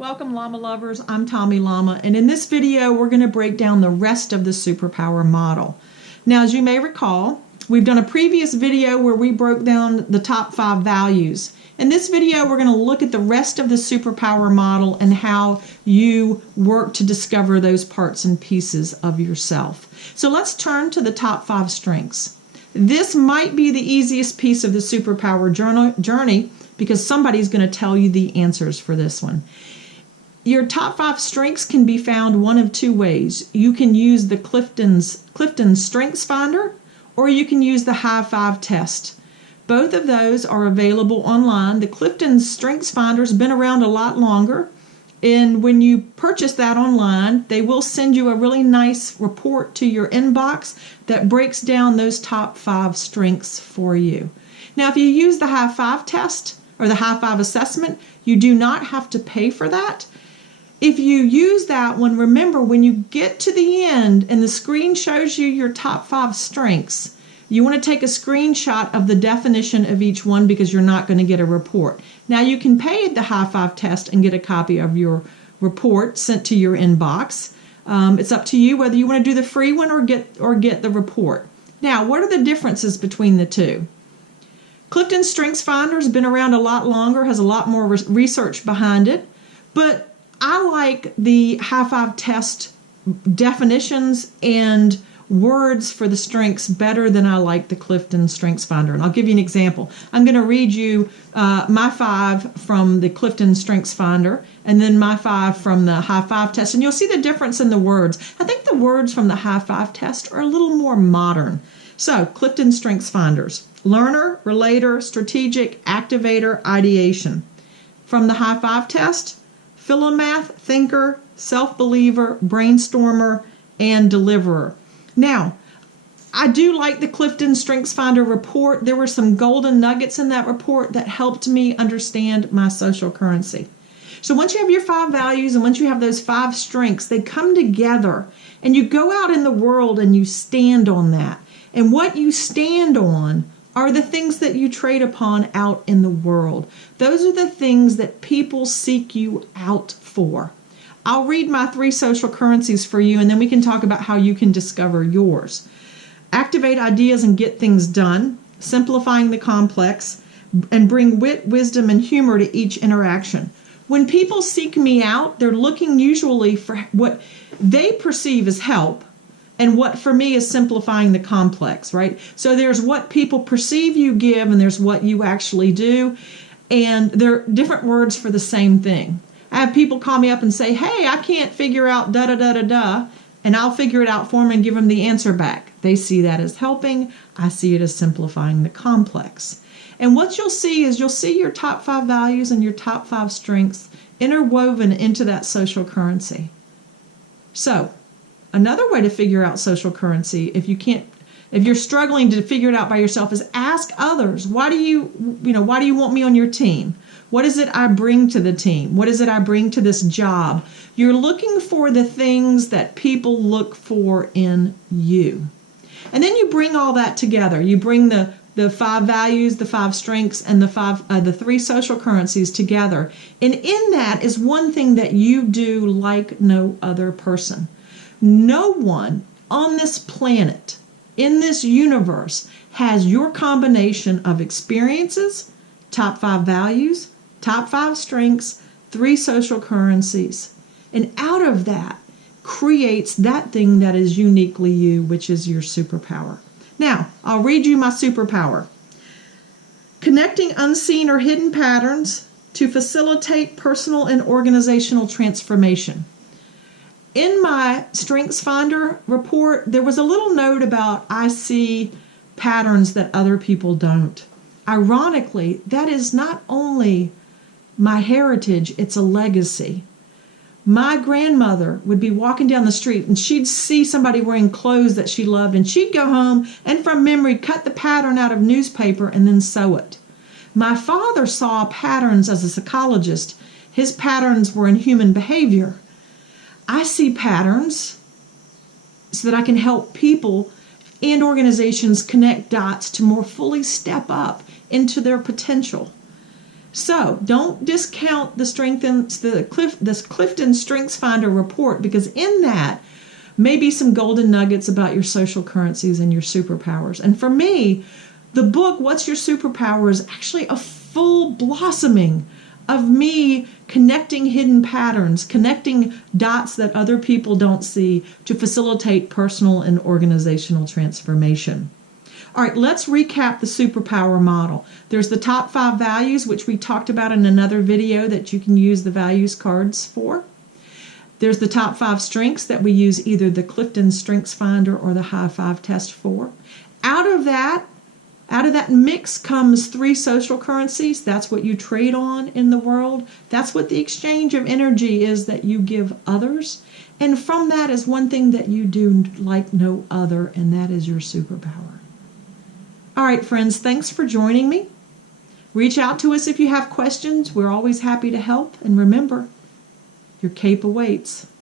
Welcome Llama lovers, I'm Tommy Llama, and in this video we're going to break down the rest of the Superpower model. Now, as you may recall, we've done a previous video where we broke down the top 5 values. In this video we're going to look at the rest of the Superpower model and how you work to discover those parts and pieces of yourself. So let's turn to the top 5 strengths. This might be the easiest piece of the Superpower journey because somebody's going to tell you the answers for this one. Your top 5 strengths can be found one of two ways. You can use the Clifton's Strengths Finder, or you can use the High 5 test. Both of those are available online. The Clifton's Strengths Finder has been around a lot longer, and when you purchase that online, they will send you a really nice report to your inbox that breaks down those top 5 strengths for you. Now, if you use the High 5 test or the High 5 assessment, you do not have to pay for that. If you use that one, remember when you get to the end and the screen shows you your top 5 strengths, you want to take a screenshot of the definition of each one because you're not going to get a report. Now you can pay the High 5 test and get a copy of your report sent to your inbox. It's up to you whether you want to do the free one or get the report. Now, what are the differences between the two? Clifton's Strengths Finder has been around a lot longer, has a lot more research behind it, but I like the High 5 test definitions and words for the strengths better than I like the Clifton Strengths Finder. And I'll give you an example. I'm going to read you my 5 from the Clifton Strengths Finder and then my 5 from the High 5 test. And you'll see the difference in the words. I think the words from the High 5 test are a little more modern. So, Clifton Strengths Finders: learner, relator, strategic, activator, ideation. From the High 5 test: Philomath, thinker, self-believer, brainstormer, and deliverer. Now, I do like the Clifton Strengths Finder report. There were some golden nuggets in that report that helped me understand my social currency. So once you have your 5 values and once you have those 5 strengths, they come together and you go out in the world and you stand on that. And what you stand on are the things that you trade upon out in the world. Those are the things that people seek you out for. I'll read my 3 social currencies for you, and then we can talk about how you can discover yours. Activate ideas and get things done, simplifying the complex, and bring wit, wisdom, and humor to each interaction. When people seek me out, they're looking usually for what they perceive as help, and what for me is simplifying the complex, right? So there's what people perceive you give and there's what you actually do. And they're different words for the same thing. I have people call me up and say, hey, I can't figure out da-da-da-da-da. And I'll figure it out for them and give them the answer back. They see that as helping. I see it as simplifying the complex. And what you'll see is you'll see your top 5 values and your top 5 strengths interwoven into that social currency. So, another way to figure out social currency, if you're struggling to figure it out by yourself, is ask others. Why do you want me on your team? What is it I bring to the team? What is it I bring to this job? You're looking for the things that people look for in you. And then you bring all that together. You bring the 5 values, the 5 strengths, and the 3 social currencies together. And in that is one thing that you do like no other person. No one on this planet, in this universe, has your combination of experiences, top 5 values, top 5 strengths, 3 social currencies. And out of that creates that thing that is uniquely you, which is your superpower. Now, I'll read you my superpower. Connecting unseen or hidden patterns to facilitate personal and organizational transformation. In my Strengths Finder report, there was a little note about I see patterns that other people don't. Ironically, that is not only my heritage, it's a legacy. My grandmother would be walking down the street and she'd see somebody wearing clothes that she loved and she'd go home and from memory cut the pattern out of newspaper and then sew it. My father saw patterns as a psychologist. His patterns were in human behavior. I see patterns so that I can help people and organizations connect dots to more fully step up into their potential. So don't discount this Clifton Strengths Finder report, because in that may be some golden nuggets about your social currencies and your superpowers. And for me, the book, What's Your Superpower, is actually a full blossoming of me connecting hidden patterns, connecting dots that other people don't see to facilitate personal and organizational transformation. All right, let's recap the superpower model. There's the top 5 values, which we talked about in another video that you can use the values cards for. There's the top 5 strengths that we use either the Clifton Strengths Finder or the High 5 test for. Out of that mix comes 3 social currencies. That's what you trade on in the world. That's what the exchange of energy is that you give others. And from that is one thing that you do like no other, and that is your superpower. All right, friends, thanks for joining me. Reach out to us if you have questions. We're always happy to help. And remember, your cape awaits.